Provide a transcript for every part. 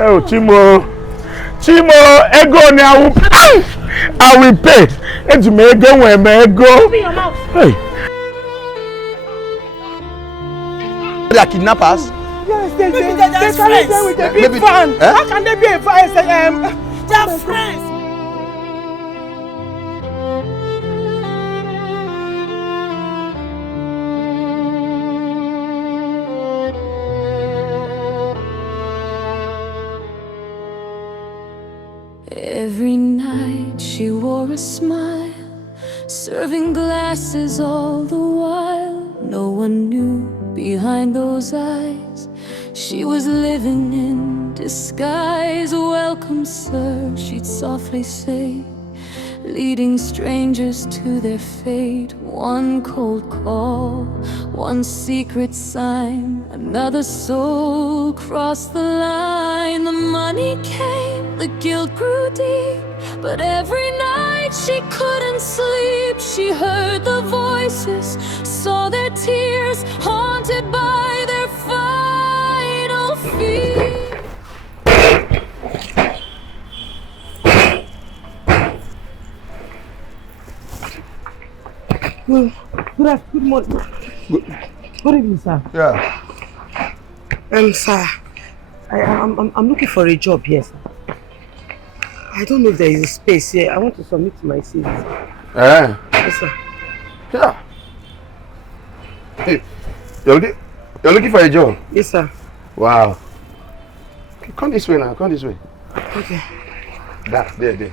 Oh, Chimo, ego ni I will pay. It's me ego when me ego. Open your mouth. Hey. They are kidnappers? Yes, they carry them with a big van. Eh? How can they be a van? They are friends. Every night she wore a smile, serving glasses all the while. No one knew behind those eyes she was living in disguise. Welcome, sir, she'd softly say, leading strangers to their fate. One cold call, one secret sign, another soul crossed the line. The money came, the guilt grew deep, but every night she couldn't sleep. She heard the voices, saw their tears, haunted by their final fear. Good morning. Good evening, sir. Yeah. Sir, I'm looking for a job here, sir. I don't know if there is a space here. I want to submit my CV. Yes, sir. Yeah. Hey, you're looking for a job? Yes, sir. Wow. Okay, come this way now. Come this way. Okay. There.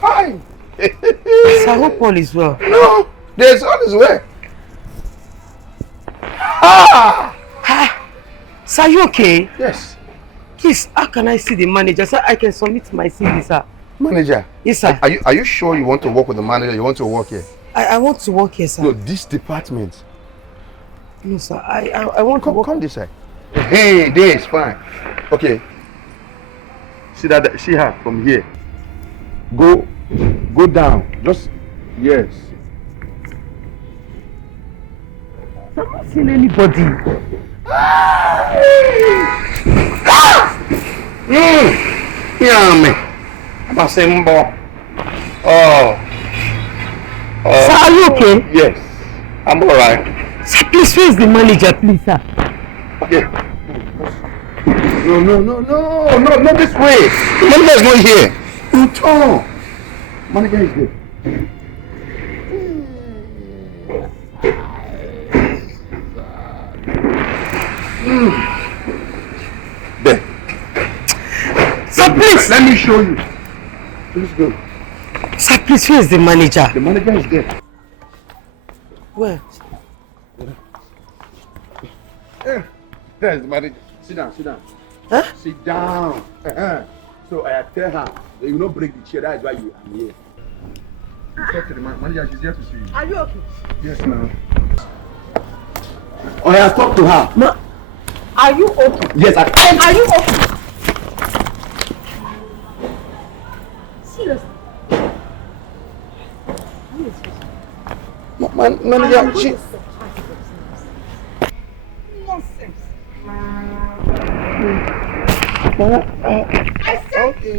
Hi. Sir, I hope all is well. No, there's all is well. Ah! Sir, are you okay? Yes. Please, how can I see the manager? Sir, I can submit my CV, sir. Manager? Yes, sir. Are you sure you want to work with the manager? You want to work here? I want to work here, sir. No, this department. No, sir. I want to work. Come this side. Hey, there is fine. Okay. See her from here. Go down. Just yes. I'm not seeing anybody. Yeah, me. I'm saying, oh. Sir, are you okay? Yes, I'm alright. Sir, please, where is the manager, please, sir? Okay. No, not this way. The manager is not here. No, manager is there. There. Sir, please. Let me show you. Please go. Sir, please, where is the manager? The manager is there. Where? There's the manager. Sit down. Huh? Sit down. So I tell her that you not break the chair. That is why you are here. Talk to the manager. She's here to see you. Are you okay? Yes, ma'am. Oh, I talk to her. Ma, are you okay? Yes, Are you okay? Seriously? Manager, she... Nonsense. I said... Okay.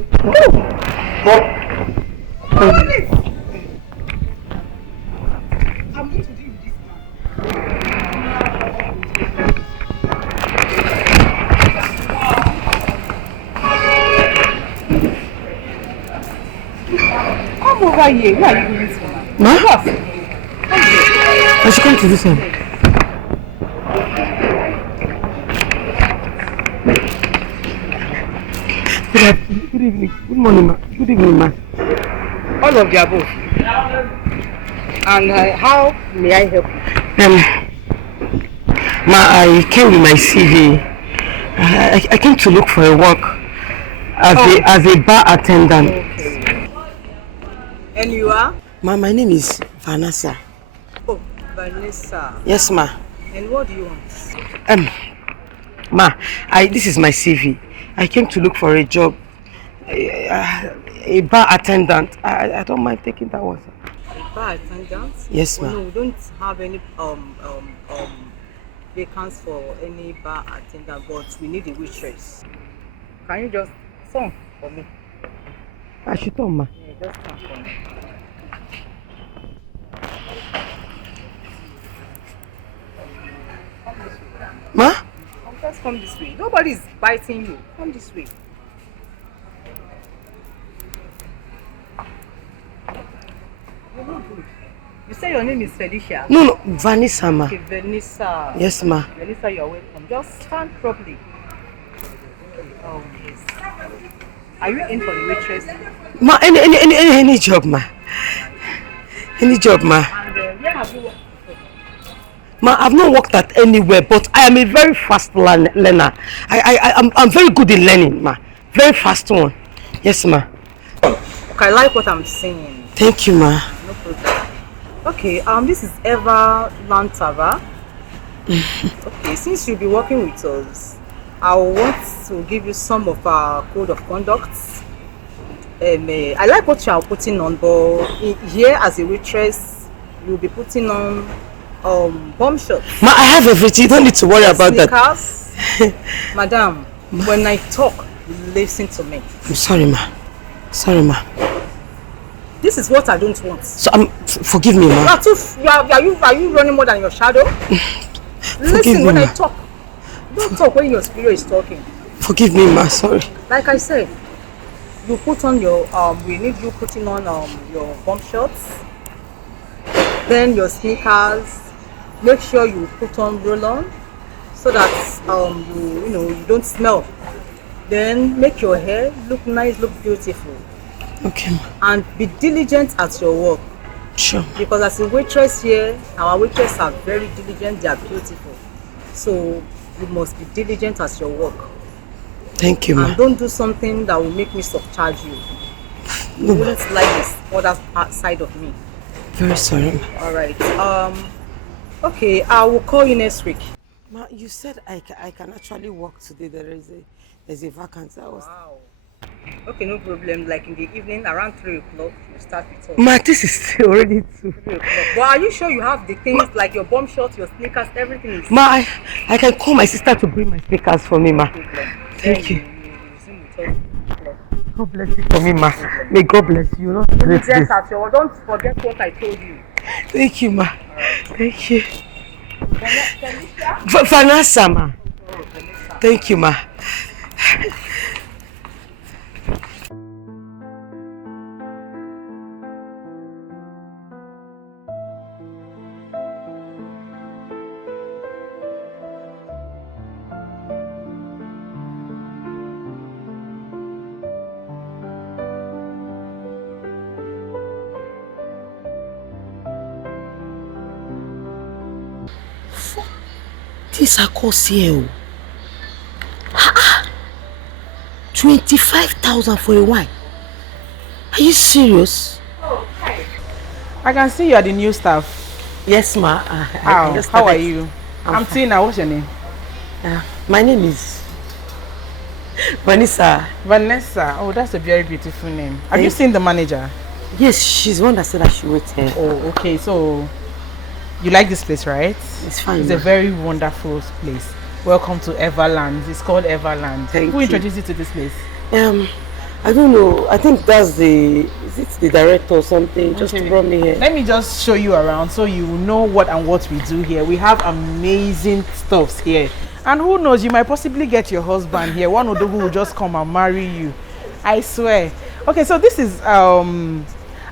I'm going to deal with this now. Come over here. Where are you going to? Ma? I should come to this one. Good evening. Good morning, ma. Good evening, ma. All of the above. And how may I help you? Ma, I came with my CV. I came to look for a work as a bar attendant. Okay. And you are? Ma, my name is Vanessa. Oh, Vanessa. Yes, ma. And what do you want? Ma, this is my CV. I came to look for a job. A bar attendant. I don't mind taking that one, sir. A bar attendant? Yes, ma. No, we don't have any vacants for any bar attendant, but we need a waitress. Can you just song for me? I should tell ma. Yeah, just come for me. Ma? Just come this way. Nobody's biting you. Come this way. You look good. You say your name is Felicia? No, Vanessa, ma. Okay, Vanessa. Yes, ma. Vanessa, you're welcome. Just stand properly. Oh, yes. Are you in for the waitress? Ma, any job, ma. Any job, ma. And where have you worked before? Ma, I've not worked at anywhere, but I am a very fast learner. I'm very good in learning, ma. Very fast one. Yes, ma. Okay, I like what I'm saying. Thank you, ma. No problem. Okay, this is Eva Lantava. Okay, since you'll be working with us, I want to give you some of our code of conduct. I like what you are putting on, but here as a waitress, you'll be putting on bomb shots. Ma, I have everything. You don't need to worry about sneakers. That. Madam, when I talk, listen to me. I'm sorry, ma. Sorry, ma. This is what I don't want. So forgive me, ma. Are you running more than your shadow? Listen when I talk. Don't talk when your spirit is talking. Forgive me, ma. Sorry. Like I said, you put on your we need you putting on your bomb shorts, then your sneakers. Make sure you put on roll-on so that you don't smell. Then make your hair look nice, look beautiful. Okay, ma. And be diligent at your work. Sure. Because as a waitress here, our waitresses are very diligent, they are beautiful. So you must be diligent at your work. Thank you, ma. And don't do something that will make me subcharge you. You wouldn't like this other side of me. Very sorry. Alright. Okay, I will call you next week. Ma, you said I can actually work today. There's a vacancy. Wow. Okay, no problem. Like in the evening, around 3 o'clock, you start with us. Ma, this is already 2. 3 o'clock. But are you sure you have the things like your bomb shorts, your sneakers, everything is... Ma, I can call my sister to bring my sneakers for me, ma. Thank you. God bless you for me, ma. May God bless you. Don't forget what I told you. Thank you, ma. Thank you. Vanessa, ma. Thank you, ma. This a course here. 25,000 for a wine. Are you serious? Oh, hi. I can see you are the new staff. Yes, ma. How are you? I'm Tina. What's your name? My name is Vanessa. Vanessa. Oh, that's a very beautiful name. Have you seen the manager? Yes, she's the one that said I should wait here. Oh, okay. So you like this place, right? It's fine. It's a very wonderful place. Welcome to Everland. It's called Everland. Who introduced you to this place? I don't know. I think that's is it the director or something? Just brought me here. Let me just show you around so you know what we do here. We have amazing stuffs here. And who knows, you might possibly get your husband here. One of them will just come and marry you. I swear. Okay, so this is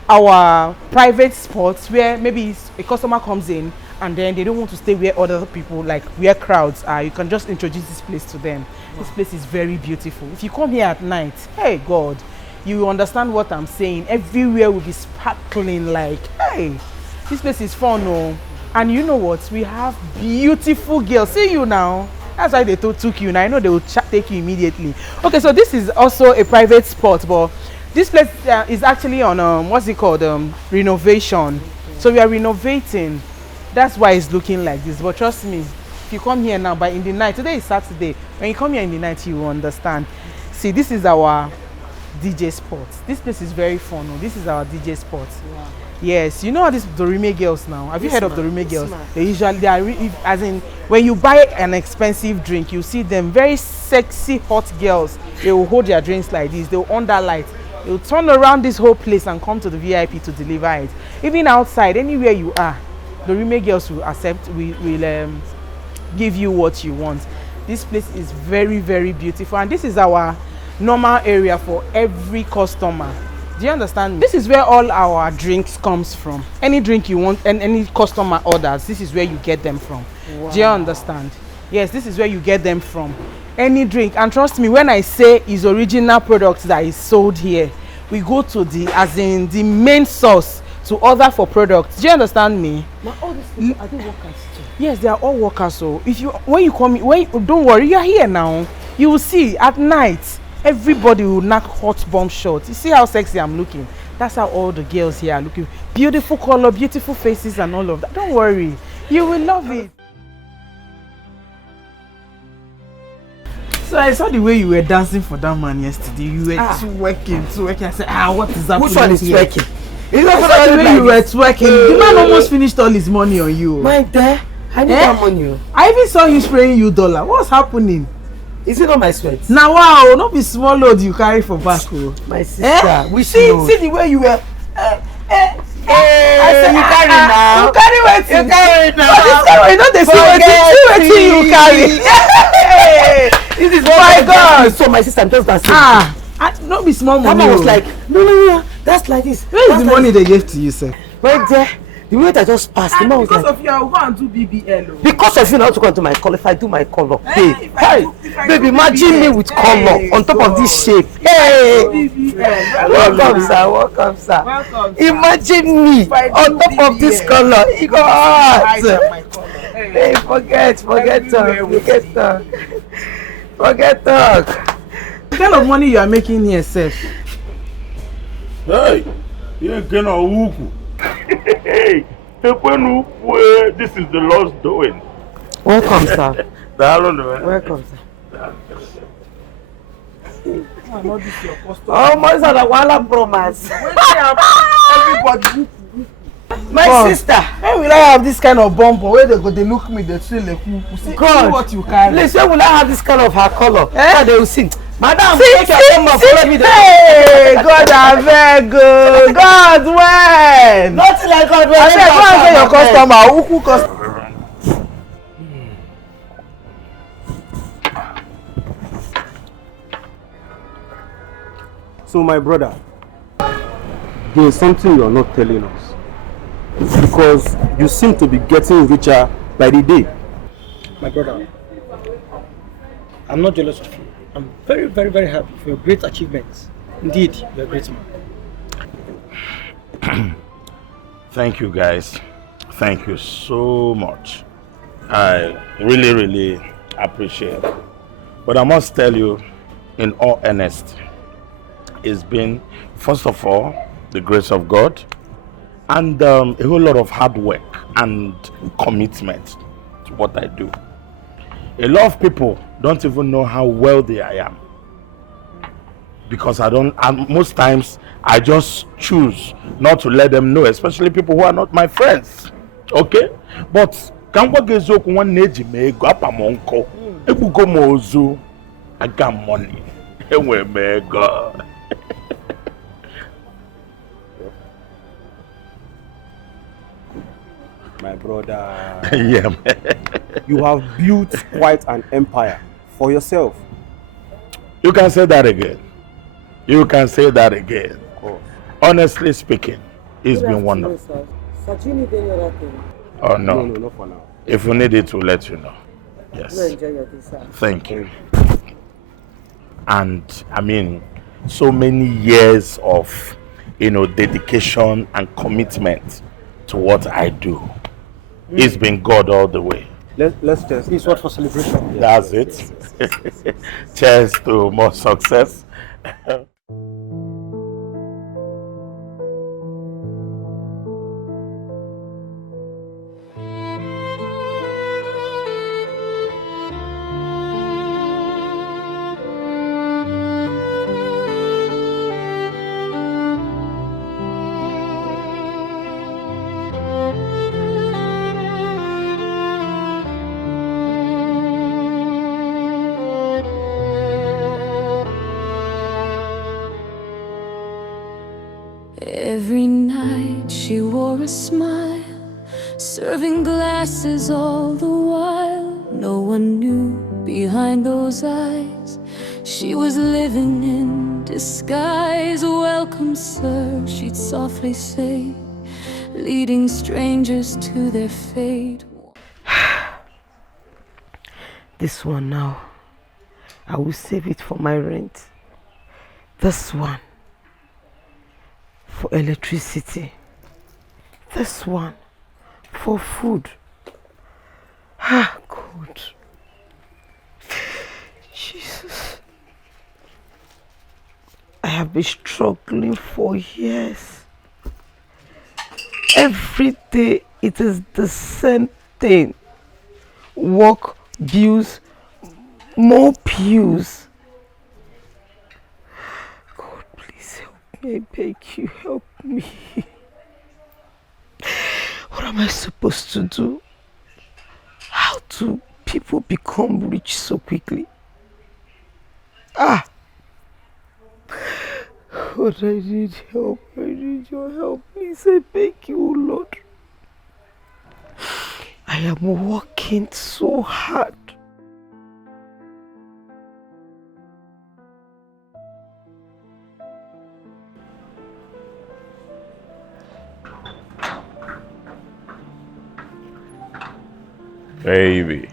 our private spots where maybe a customer comes in and then they don't want to stay where other people, like where crowds are. You can just introduce this place to them. This place is very beautiful. If you come here at night, hey God, you understand what I'm saying. Everywhere will be sparkling like, hey, this place is fun. Oh. And you know what? We have beautiful girls. See you now. That's why they took you. Now I know they will take you immediately. Okay, so this is also a private spot, but this place is actually on what's it called? Renovation. So we are renovating. That's why it's looking like this. But trust me, if you come here now, in the night, today is Saturday. When you come here in the night, you will understand. See, this is our DJ spot. This place is very fun. Oh. This is our DJ spot. Wow. Yes, you know how these Dorime girls now. Have you heard of Dorime girls? They usually as in when you buy an expensive drink, you see them very sexy hot girls. They will hold their drinks like this. They will on that light. They will turn around this whole place and come to the VIP to deliver it. Even outside, anywhere you are, Dorime girls will accept. Will give you what you want. This place is very, very beautiful, and this is our normal area for every customer. Do you understand me? This is where all our drinks comes from. Any drink you want and any customer orders, this is where you get them from. Wow. Do you understand? Yes, this is where you get them from. Any drink, and trust me when I say is original products that is sold here, we go to the main source to order for products. Do you understand me? Now all these people, are they workers too? Yes, they are all workers. So when you come, don't worry, you are here now. You will see at night. Everybody will knock hot bomb shots. You see how sexy I'm looking? That's how all the girls here are looking. Beautiful color, beautiful faces and all of that. Don't worry. You will love it. So I saw the way you were dancing for that man yesterday. You were twerking. I said, what is happening? Which one is twerking? I saw the way you were twerking. The man almost finished all his money on you. My dear, I need that money. I even saw you spraying you $. What's happening? Is it not my sweat? Now wow, not be small load you carry for back. My sister, we see the way you were. I said you carry now. You carry wetin? You carry it now. This carry, not the see wetin you carry. This is my God. So my sister, I'm just dancing. Not be small money. That man was like, no, that's like this. Where is the money they gave to you, sir? Right there. The minute I just passed, the man was because like, of you, I will go and do BBL. Because of you, now to go into my color. If I do my color, hey, baby, imagine me with color on top of this shape. Hey, welcome, sir. Imagine me on top of this color. It go hard. Hey, forget talk. The kind of money you are making here, sir. Hey, you ain't gonna hook. Hey, this is the Lord's doing. Welcome, sir. Welcome, sir. Oh, my son, I want to promise. Everybody. My sister. When will I have this kind of bumper where they look me, they say like, see what you carry. Listen, when will I have this kind of her color? They will sing. Madam, take your bumper, follow me. Hey, God, I beg you. God, when? Nothing like God when. I said, go and say your customer. So my brother, there is something you are not telling us. Because you seem to be getting richer by the day. My brother, I'm not jealous of you. I'm very, very, very happy for your great achievements. Indeed, you're a great man. Thank you, guys. Thank you so much. I really, really appreciate it. But I must tell you, in all earnest, it's been, first of all, the grace of God, and a whole lot of hard work and commitment to what I do. A lot of people don't even know how wealthy I am, because most times I just choose not to let them know, especially people who are not my friends. Okay? But I got money. My brother, yeah, man. You have built quite an empire for yourself. You can say that again. You can say that again. Honestly speaking, it's been wonderful. Sir, do you need any other thing? Oh, no. No, not for now. If you need it, we'll let you know. Yes. Enjoy your day, sir. Thank you. And I mean, so many years of, dedication and commitment to what I do. It's been God all the way. Let's just. This is what for celebration. That's it. Cheers to more success. Every night she wore a smile, serving glasses all the while. No one knew behind those eyes she was living in disguise. Welcome, sir, she'd softly say, leading strangers to their fate. This one now, I will save it for my rent. This one for electricity. This one for food. Ah, God. Jesus. I have been struggling for years. Every day it is the same thing. Work, bills, more bills. God, please help me. I beg you, help me. What am I supposed to do? How do people become rich so quickly? Ah! God, I need help. I need your help. Please, I beg you, Lord. I am working so hard. Baby,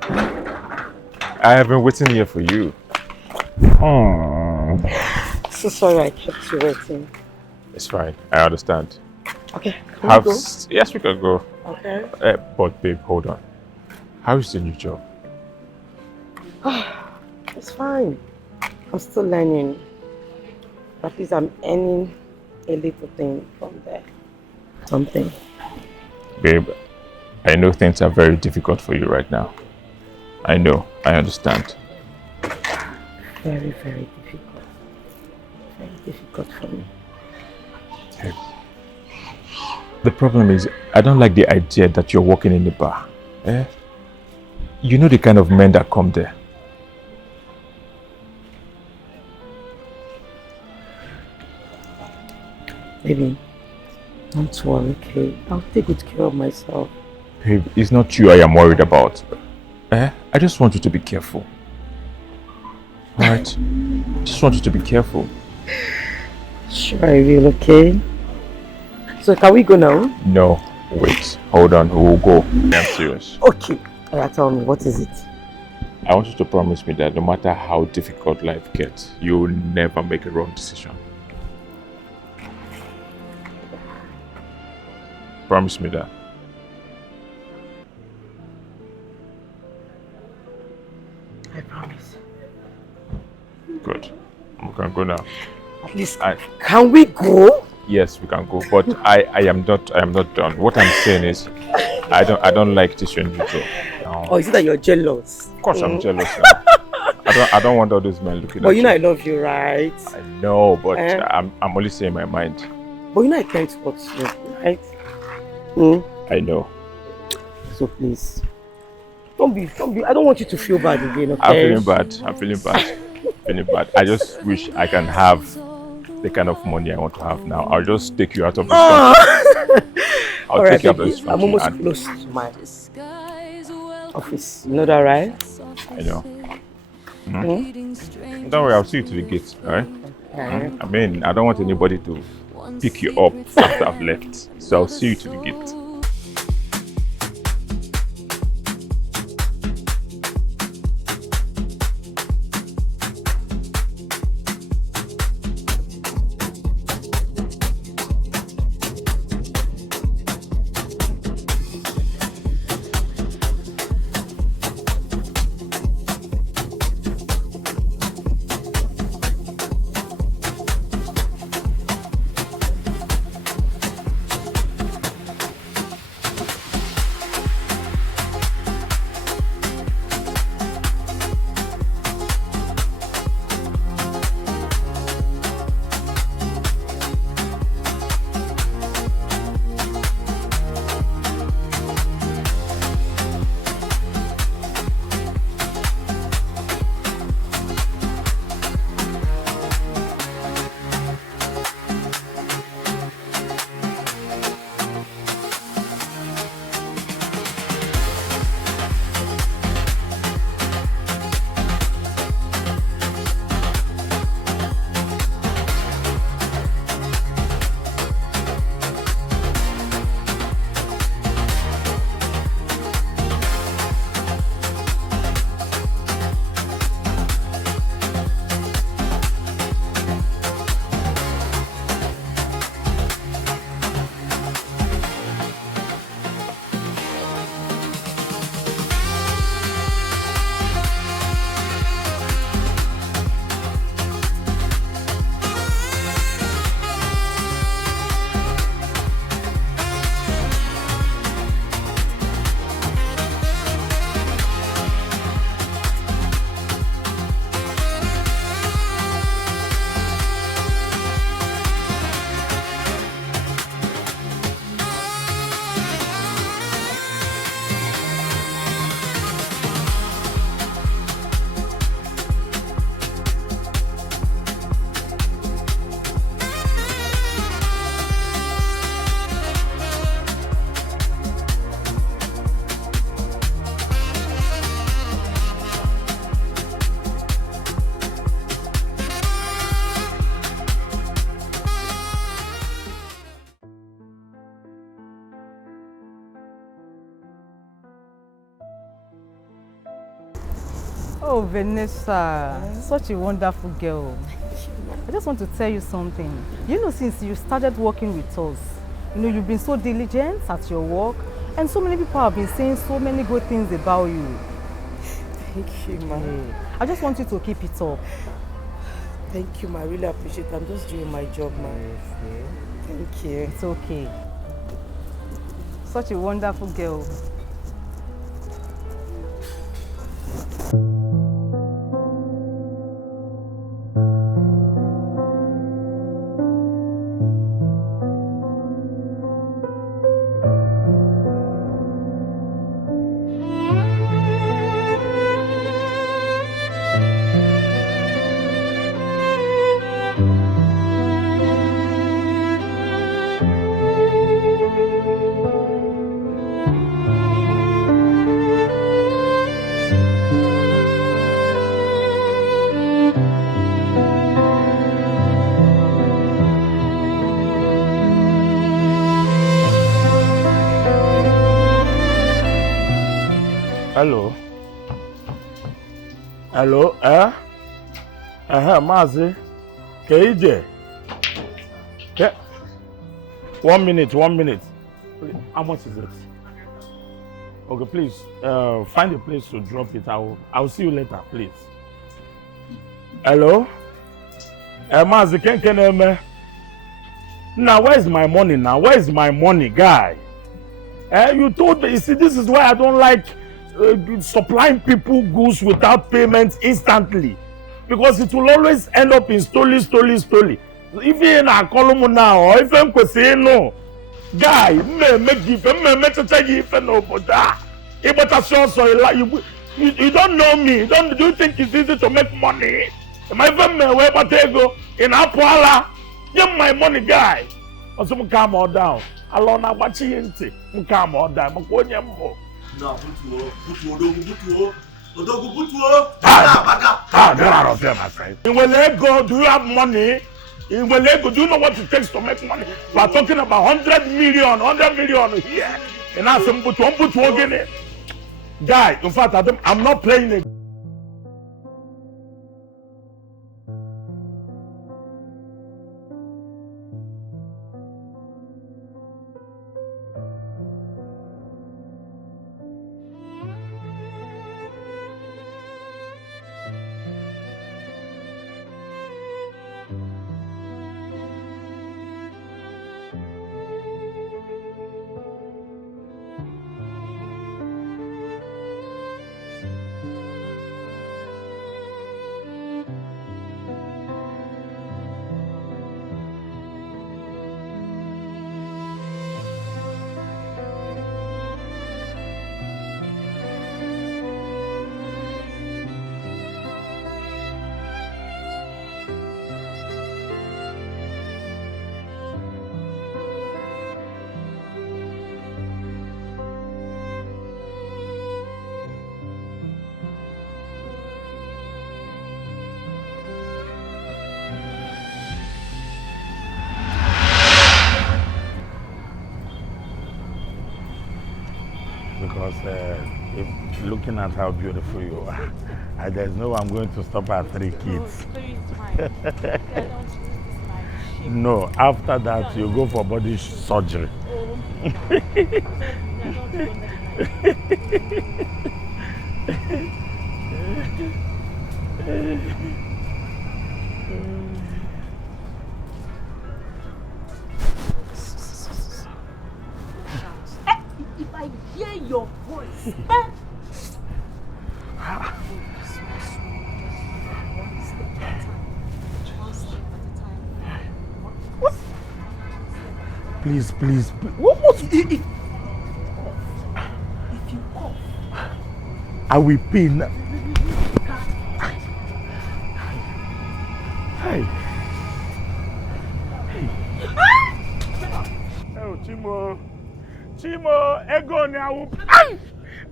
I have been waiting here for you. So sorry I kept you waiting. It's fine, I understand. Okay, can we go? Yes, we can go. Okay. But babe, hold on. How is the new job? It's fine. I'm still learning. At least I'm earning a little thing from there. Something. Babe, I know things are very difficult for you right now. I know, I understand. Very, very difficult. Very difficult for me. Hey. The problem is, I don't like the idea that you're working in the bar. Eh? You know the kind of men that come there. Baby, don't worry, okay? I'll take good care of myself. Babe, it's not you I am worried about. I just want you to be careful. Alright? Just want you to be careful. Sure, I will, okay? So can we go now? No, wait. Hold on, we'll go. I'm serious. Okay. Tell me, what is it? I want you to promise me that no matter how difficult life gets, you will never make a wrong decision. Promise me that. I promise. Good. We can go now. At least, can we go? Yes, we can go. But I am not done. What I'm saying is, I don't like this new job. No. Or is it that you're jealous? Of course, I'm jealous now. I don't want all those men looking at you. But you know I love you, right? I know, but I'm only saying my mind. But you know I can't support you, right? I know. So please, don't be. I don't want you to feel bad again, okay? I'm feeling bad. I just wish I can have the kind of money I want to have now. I'll just take you out of this country. I'll take you out of this country. I'm almost close to my office. You know that, right? I know. Don't worry, I'll see you to the gate, alright? Okay. I mean, I don't want anybody to pick you up after I've left. So I'll see you to the gate. Oh, Vanessa, such a wonderful girl. I just want to tell you something. You know, since you started working with us, you know, you've been so diligent at your work, and so many people have been saying so many good things about you. Thank you, ma. I just want you to keep it up. Thank you, ma. I really appreciate it. I'm just doing my job, ma. Thank you. It's okay. Such a wonderful girl. Hello. Hello, Mazi. KJ. Yeah. 1 minute. How much is it? Okay, please, find a place to drop it. I'll see you later, please. Hello? Mazi, can now, where's my money now? Where's my money, guy? You told me, you see, this is why I don't like supplying people goods without payment instantly, because it will always end up in story. If you in a column now, or if I'm saying no, guy, you don't know me. Do you think it's easy to make money? My family where go in Apwala, give my money, guy. Or some calm or down. Alone, I'm watching it. Calm or down. No, butuo. Get out of here, my friend. In Welego, do you have money? In Welego, do you know what it takes to make money? We are talking about 100 million here. And I say, butuo again. Guy, in fact, I'm not playing it. Because if looking at how beautiful you are, there's no way I'm going to stop at 3 kids. No, after that you go for body surgery. If I hear your voice, What? Please. What? If you cough, I will pay now. Hey. Oh, Chimo, ego ni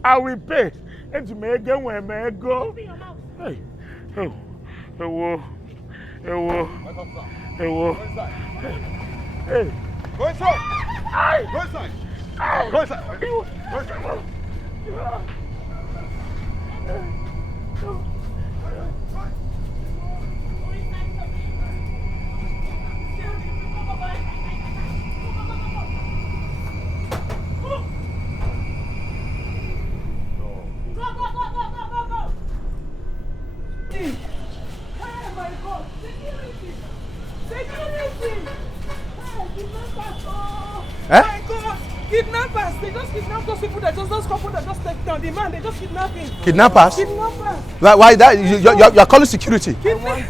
I will pay. And to me again when I go. Hey. Ewo. Hey. Go inside. Go inside. Go inside. My God! Kidnappers! They just kidnap those people that those couple that just take down the man. They just kidnap him. Kidnappers? Kidnappers. Why that? You're calling security? Why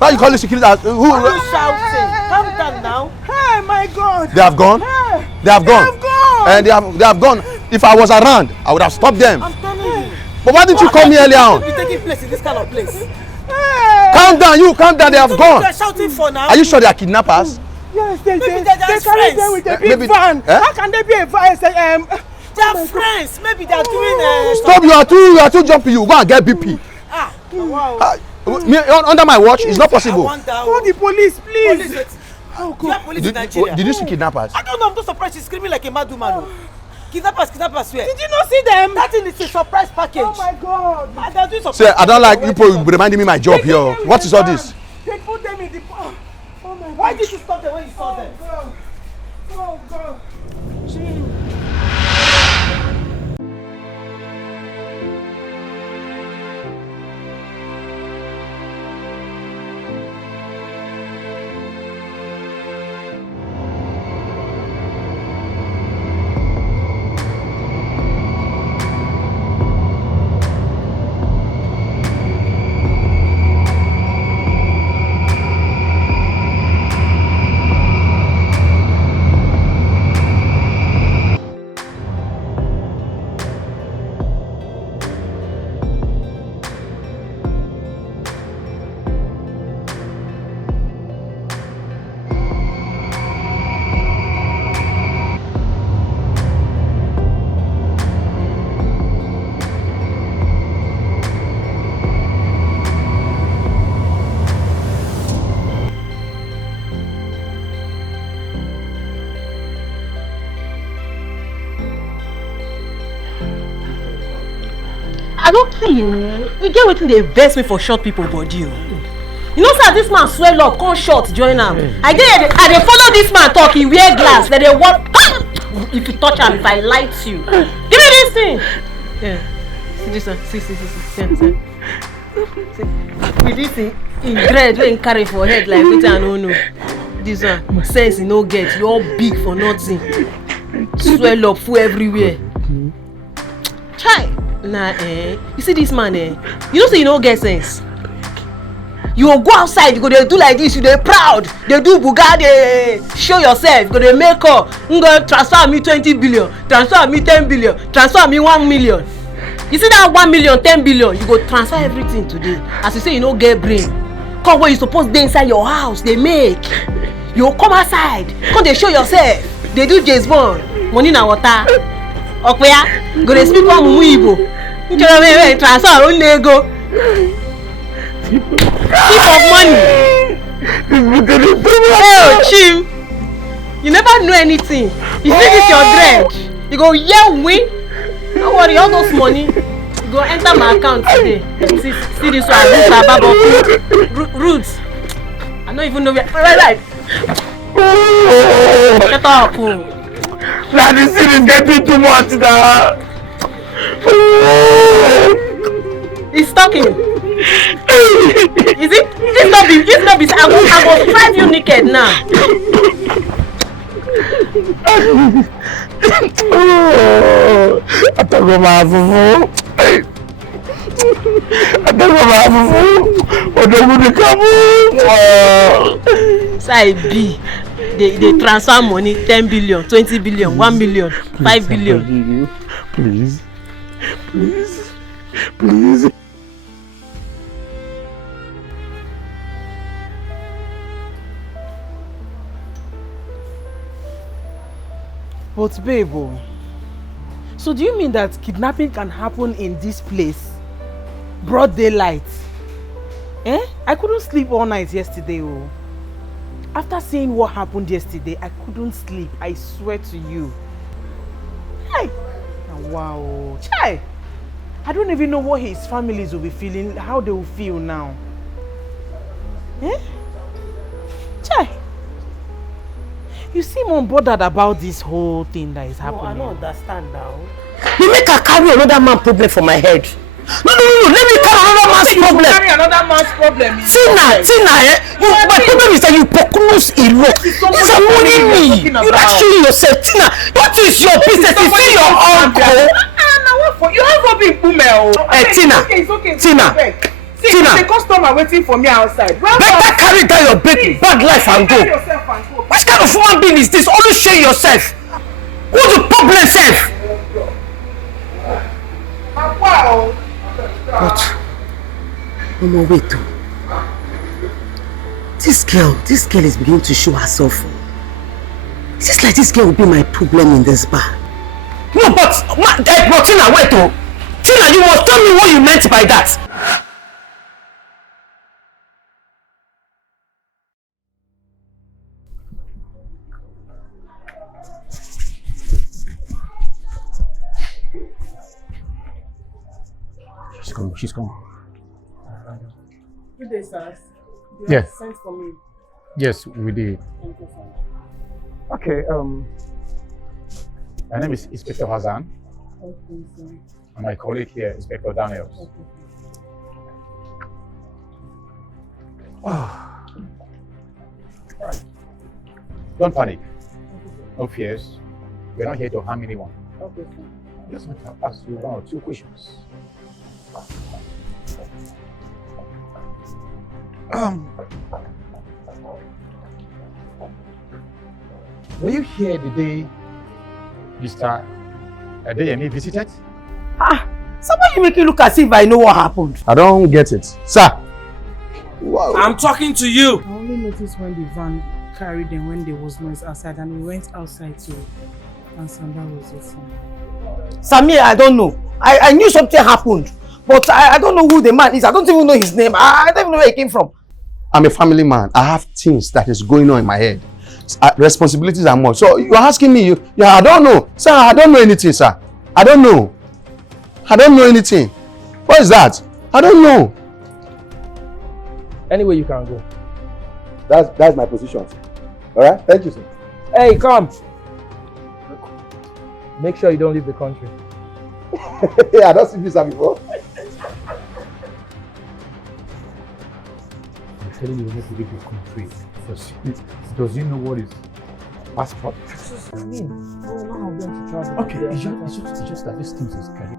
are you calling security? Who? Are you shouting? Calm down now. Hey, my God! They have gone? Hey. They have gone? They have gone! And they have gone. If I was around, I would have stopped them. I'm telling you. But why didn't you call me earlier on? Be taking place in this kind of place. Hey. Calm down, calm down. They have gone. They're shouting for now. Are you sure they are kidnappers? Yes, Maybe they're carry friends. them with a big van. Eh? How can they be a van? They are friends. Maybe they are doing. Stop! You are too jumpy. You go and get BP. Wow. Under my watch, it's not possible. Call the police, please. Oh, God. You have police in Nigeria. Did you see kidnappers? I don't know. I'm not surprised. She's screaming like a mad woman. Kidnappers where? Did you not see them? That thing is a surprise package. Oh my God. They're doing surprise. Say, I don't like people reminding me my job here. What is all this? They put them in the. Oh my God. Why did you stop them when you saw them? God. Oh God. I don't see you get wetin dey vex me for short people body o. You know sir, this man swell up come short join am. I dey follow this man talk, he wear glass, then they walk. If you touch am, if I light you. Give me this thing. Yeah. See this one. See. With this thing, in dread wey him carry for head like wetin I no know. This one, sense he no get, you all big for nothing. Swell up full everywhere. Chai. Nah, you see this man, you know say you no get sense. You go outside, you go dey do like this, you dey proud, dey do buga, dey show yourself, you go dey make up. Go transfer me 20 billion, transfer me 10 billion, transfer me 1 million. You see that 1 million, 10 billion, you go transfer everything today. As you say, you no get brain. Come where you suppose dey inside your house, dey make. You come outside, come dey show yourself, dey do James Bond, money na water. Okweya, go dey speak one mumu Igbo. Nchoro me transfer own ego. Thief of money. Oh, Chim, you never know anything. You see this your dread, you go yell win. Don't worry, all those money, you go enter my account today. See this one, Ruth. I don't even know where. Right. Shut up. Now this thing is getting too much now. He's talking. Is it? It's not be. I will strike you naked now. I don't know my fufu. Side B. They transfer money 10 billion, 20 billion, 1 million, 5 billion. Please. But babe, so do you mean that kidnapping can happen in this place? Broad daylight? I couldn't sleep all night yesterday. After seeing what happened yesterday, I couldn't sleep. I swear to you. Hey! Wow. Chai! I don't even know what his families will be feeling, how they will feel now. Chai! You seem unbothered about this whole thing that is happening. No, I don't understand now. You make her carry another man problem for my head. No. Let me carry another man's problem. Carry another man's problem. Tina, my problem is that you pocus a lot. It's annoying me. You're not showing yourself, Tina. What is your business? Is it your uncle? You have been boomer. Tina. Tina, the customer waiting for me outside. Better carry down your bad life and go. Which kind of human being is this? Always showing yourself. What's the problem, self? But, Mama, wait. This girl is beginning to show herself. It's just like this girl will be my problem in this bar. No, but Tina, wait. Tina, you must tell me what you meant by that. She's coming. Good day, sir. Yeah. Sent for me. Yes, we did. Thank you, sir. Okay, my name is Inspector Hassan. Okay, sir. And my colleague here, Inspector Daniels. Okay. Don't panic. No fears. We're not here to harm anyone. Okay, sir. I just want to ask you 1 or 2 questions. Were you here the day Mr. Adeyemi visited? Somebody you make it look as if I know what happened. I don't get it. Sir! Wow. I'm talking to you! I only noticed when the van carried them when there was noise outside, and we went outside to answer. That was it. Samir, I don't know. I knew something happened, but I don't know who the man is. I don't even know his name. I don't even know where he came from. I'm a family man. I have things that is going on in my head. Responsibilities are more. So you're asking me, I don't know. Sir, I don't know anything, sir. I don't know. I don't know anything. What is that? I don't know. Anyway, you can go. That's my position. Alright? Thank you, sir. Hey, come! Make sure you don't leave the country. Yeah, I don't see visa before. I'm telling you not to leave the country. Does he know what is passport? I mean, we're not going to travel. Okay, it's just that this thing is scary.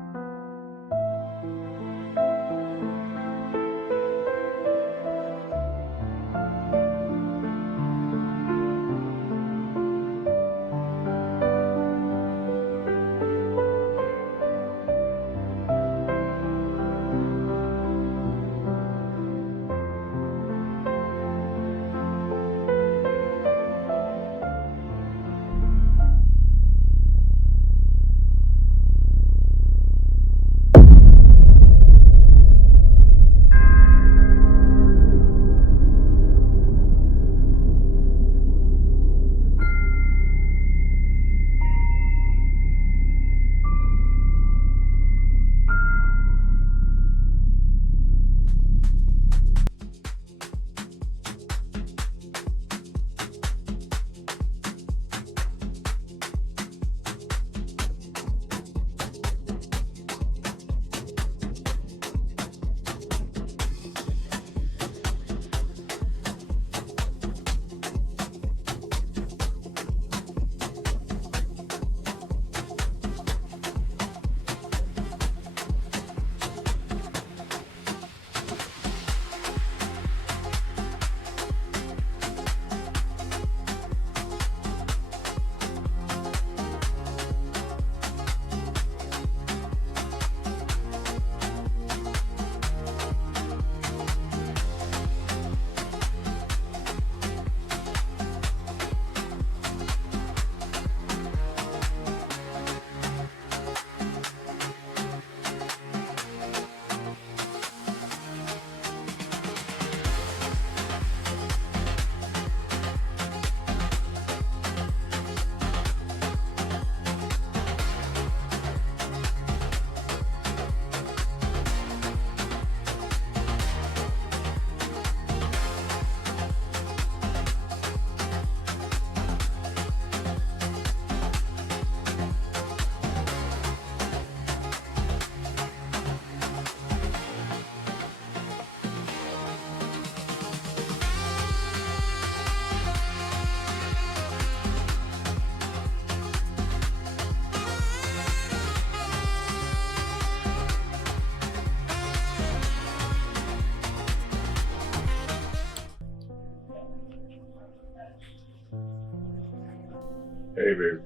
Hey, babe.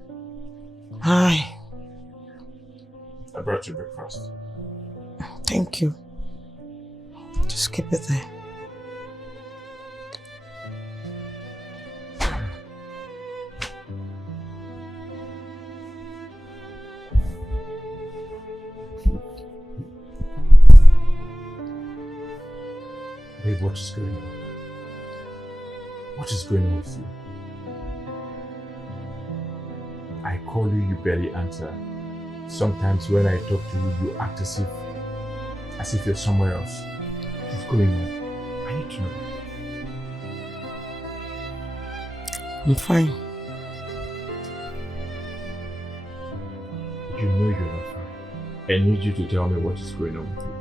Hi. I brought you breakfast. Thank you. Just keep it there. Babe, what is going on? What is going on with you? I call you, you barely answer. Sometimes when I talk to you, you act as if you're somewhere else. What's going on? I need to know. I'm fine. You know you're not fine. I need you to tell me what is going on with you.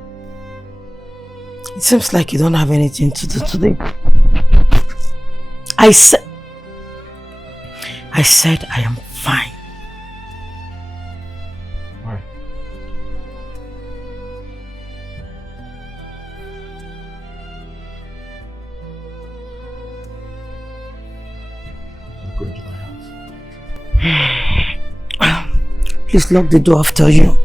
It seems like you don't have anything to do today. I said I am fine. Why? I'm going to my house. Please lock the door after you.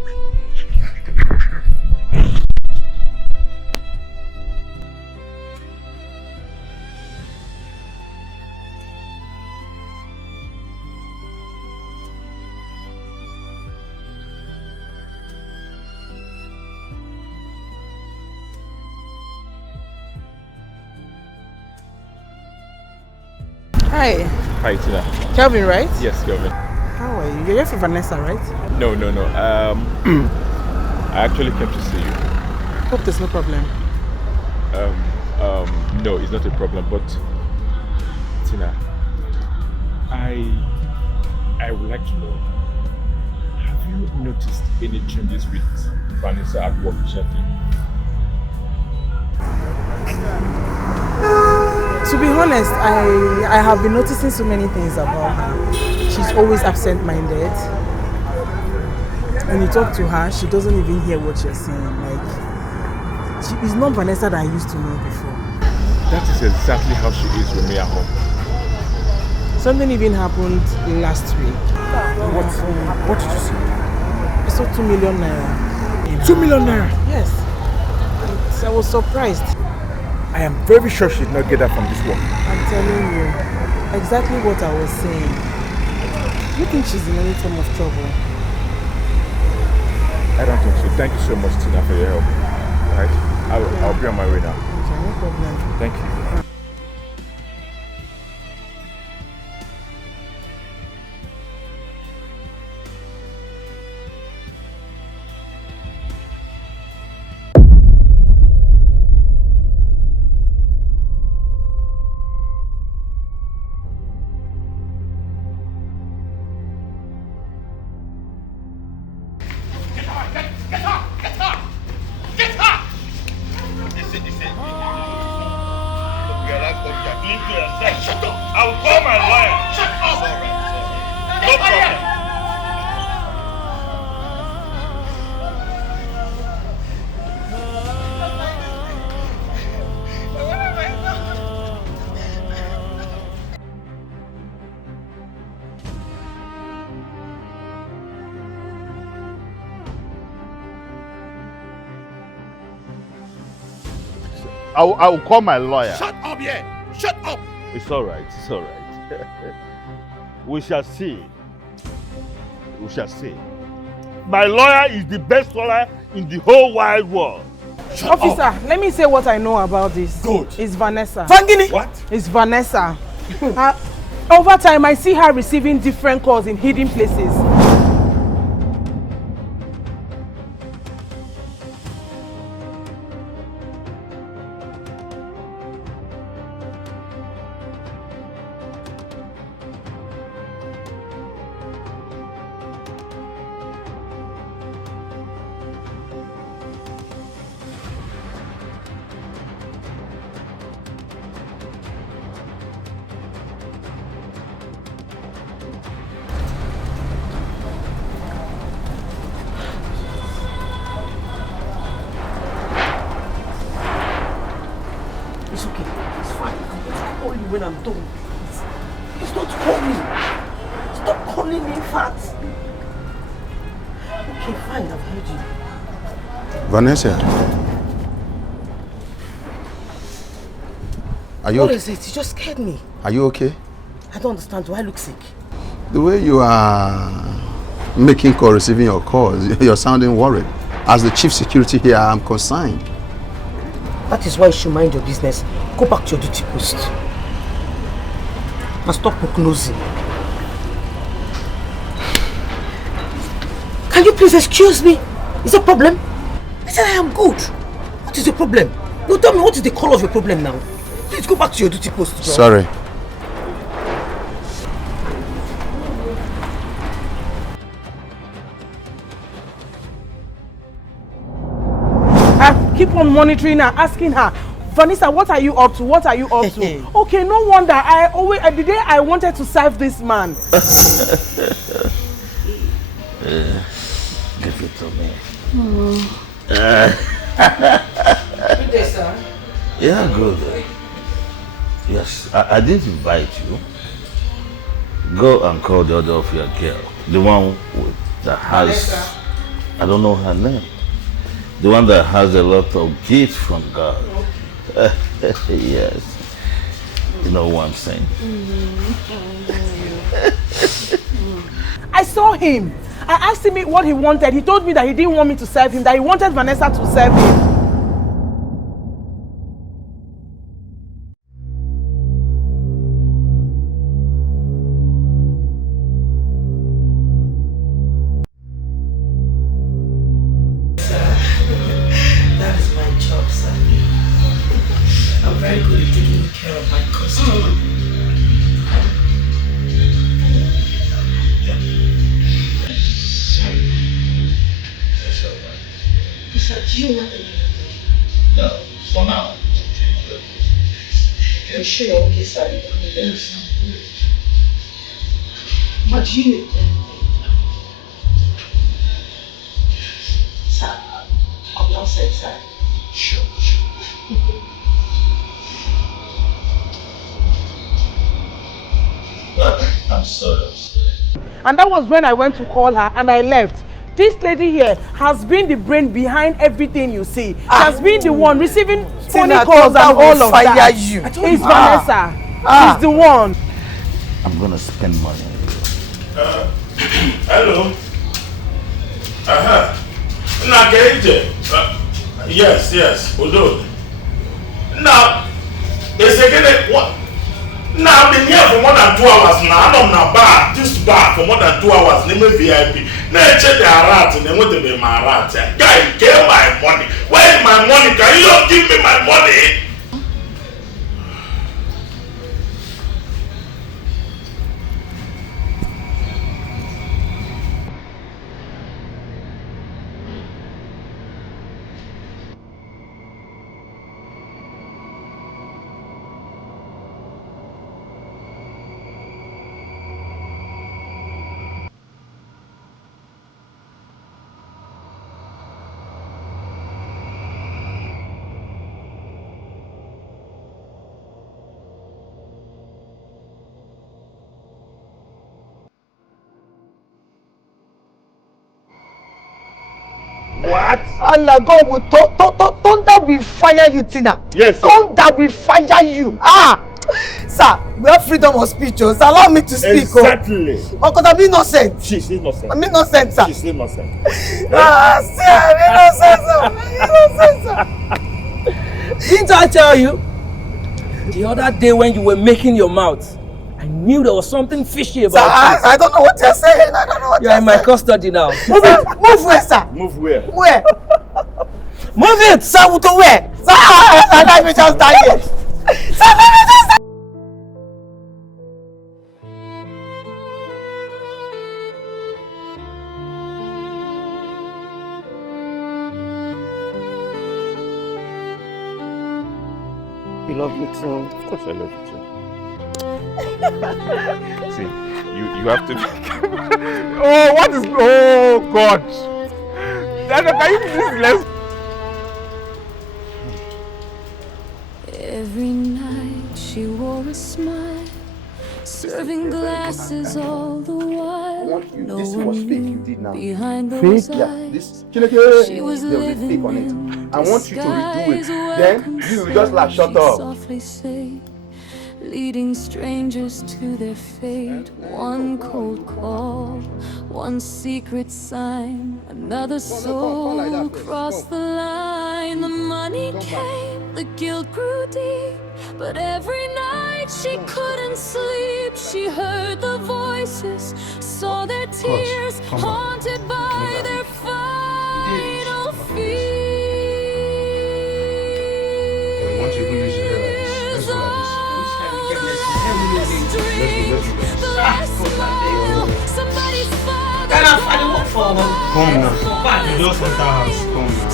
Hi. Hi, Tina. Kelvin, right? Yes, Kelvin. How are you? You're here for Vanessa, right? No. I actually came to see you. Hope there's no problem. No, it's not a problem, but Tina, I would like to know, have you noticed any changes with Vanessa at work recently? To be honest, I have been noticing so many things about her. She's always absent-minded. When you talk to her, she doesn't even hear what you're saying. Like, she is not Vanessa that I used to know before. That is exactly how she is with me at home. Something even happened last week. What did you see? I saw 2 million naira. 2 million naira? Yes. I was surprised. I am very sure she did not get that from this work. I'm telling you, exactly what I was saying. Do you think she's in any form of trouble? I don't think so. Thank you so much, Tina, for your help. Right? I'll be on my way now. Okay, no problem. Thank you. I will call my lawyer. Shut up here! Shut up! It's all right. It's all right. We shall see. We shall see. My lawyer is the best lawyer in the whole wide world. Shut Officer, let me say what I know about this. Good. It's Vanessa. Fangini! What? It's Vanessa. Over time, I see her receiving different calls in hidden places. When I'm done, it's not call me. Stop calling. being fat. Okay, fine, I've heard you. Vanessa. Are you What okay? is it? You just scared me. Are you okay? I don't understand. Do I look sick? The way you are making call, receiving your calls, you're sounding worried. As the chief security here, I'm concerned. That is why you should mind your business. Go back to your duty post. And stop nosing. Can you please excuse me? Is there a problem? I said I am good. What is the problem? No, tell me, what is the call of your problem now? Please go back to your duty post, John. Sorry. I keep on monitoring her, asking her, Vanessa, what are you up to? What are you up to? Okay, no wonder. The day I wanted to serve this man. Give it to me. Good day, sir. Yeah, good. Yes, I didn't invite you. Go and call the other of your girl. The one that has, I don't know her name. The one that has a lot of gifts from God. Yes. You know what I'm saying? I saw him. I asked him what he wanted. He told me that he didn't want me to serve him, that he wanted Vanessa to serve him. I'm sorry. And that was when I went to call her and I left. This lady here has been the brain behind everything you see. She has been the one receiving phone calls and all of that. It's Vanessa. She's the one. I'm gonna spend money on you. Hello. Yes, Udo. Now, it's again what? Now, I've been here for more than 2 hours now. I'm not bar, this bar for more than 2 hours. Name me VIP. Now, check the rat and then what to be my rat. Guy, get my money. Where is my money? Can you not give me my money? What? Allah God will thunder will fire you, Tina. Yes. Thunder will fire you. Sir, we have freedom of speech. So allow me to speak. Exactly. Because I'm innocent. She's innocent. I'm innocent, sir. She's innocent. Sir, I'm innocent, sir. Didn't I tell you? The other day when you were making your mouth, I knew there was something fishy about you. I don't know what you're saying. I don't know what you're in my custody now. Move it. Move where, sir? Move where? Where? Move it, sir. To where? Sir, let me just die here. Sir, let me just die. You love me too. Of course I love you too. See, you have to be Oh, what is oh God. Dada, can you please let Every night she wore a smile, serving glasses all the while. No This one was fake you knew did now. behind Fake? those Yeah, eyes. this She was there was a living fake on it. in I want you to redo it. disguise. Then you will just like shut She'd up. softly say, leading strangers to their fate. One cold call, one secret sign, another soul crossed the line. The money came, the guilt grew deep, but every night she couldn't sleep. She heard the voices, saw their tears, haunted by their final fear. Once you use your hair like this, let's go like this. Somebody's father. Come now. You just enter house. Come now.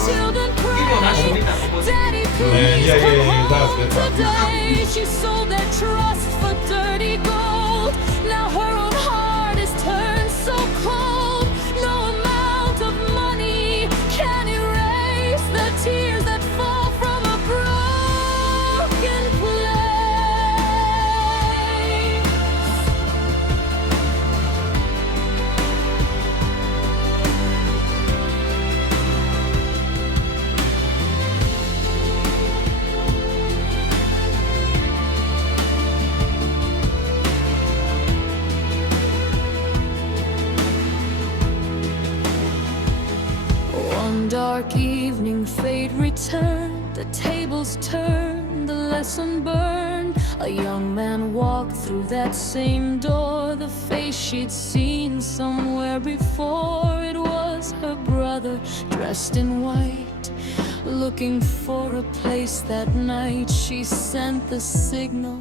Yeah, that's better. She sold their trust for dirty gold. Now her own heart is turned so cold. No amount of money can erase the tears that fall from a broken place. One dark evening, fate returned. The tables turned, the lesson burned. A young man walked through that same door. The face she'd seen somewhere before. It was her brother, dressed in white. Looking for a place that night, she sent the signal.